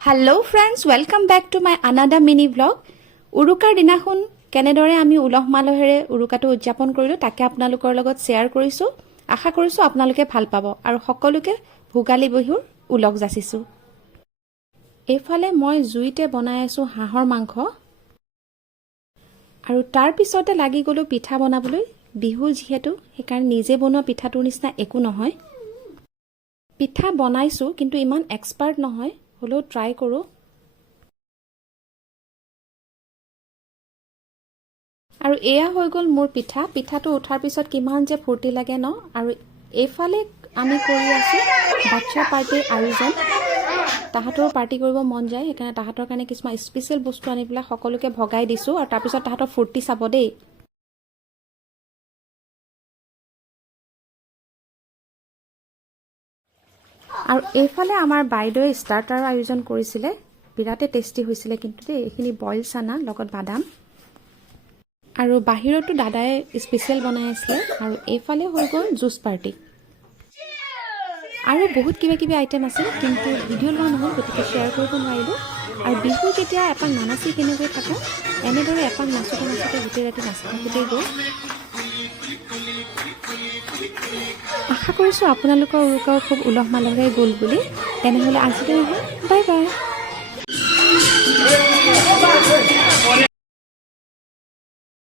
Hello' friends, welcome back to my another mini blog. উৰুকাৰ দিনাখন কেনেদৰে আমি উলহ মালহেৰে উৰুকাটো উদযাপন কৰিলোঁ তাকে আপোনালোকৰ লগত শ্বেয়াৰ কৰিছোঁ। আশা কৰিছোঁ আপোনালোকে ভাল পাব আৰু সকলোকে ভোগালী বিহুৰ উলগ যাচিছোঁ। এইফালে মই জুইতে বনাই আছোঁ হাঁহৰ মাংস আৰু তাৰ পিছতে লাগি গ'লোঁ পিঠা বনাবলৈ। বিহু যিহেতু সেইকাৰণে নিজে বনোৱা পিঠাটোৰ নিচিনা একো নহয়। পিঠা বনাইছোঁ কিন্তু ইমান এক্সপাৰ্ট নহয়, হ'লেও ট্ৰাই কৰোঁ। আৰু এয়া হৈ গ'ল মোৰ পিঠাটো উঠাৰ পিছত কিমান যে ফূৰ্তি লাগে ন। আৰু এইফালে আমি কৰি আছোঁ বাচ্ছা পাৰ্টিৰ আয়োজন। তাহাঁতৰ পাৰ্টি কৰিব মন যায়, সেইকাৰণে তাহাঁতৰ কাৰণে কিছুমান স্পেচিয়েল বস্তু আনি পেলাই সকলোকে ভগাই দিছোঁ আৰু তাৰপিছত তাহাঁতৰ ফূৰ্তি চাব দেই। আৰু এইফালে আমাৰ বাইদেৱে ষ্টাৰ্টাৰৰ আয়োজন কৰিছিলে, বিৰাটেই টেষ্টি হৈছিলে কিন্তু দেই। এইখিনি বইল চানা লগত বাদাম আৰু বাহিৰতো দাদাই স্পেচিয়েল বনাই আছিলে। আৰু এইফালে হৈ গ'ল জুচ পাৰ্টি আৰু বহুত কিবা কিবি আইটেম আছিল, কিন্তু ভিডিঅ' লোৱা নহ'ল গতিকে শ্বেয়াৰ কৰিব নোৱাৰিলোঁ। আৰু বিহু যেতিয়া এপাক নানাচি কেনেকৈ থাকোঁ, এনেদৰে এপাক নাচোঁতে নাচোঁতে গোটেই ৰাতি নাচি থাকোঁতেই গ'ল। আশা কৰিছোঁ আপোনালোকৰ উৰুকাও খুব উলহ মালহেৰে গ'ল বুলি। তেনেহ'লে আজিলৈ বাই বাই।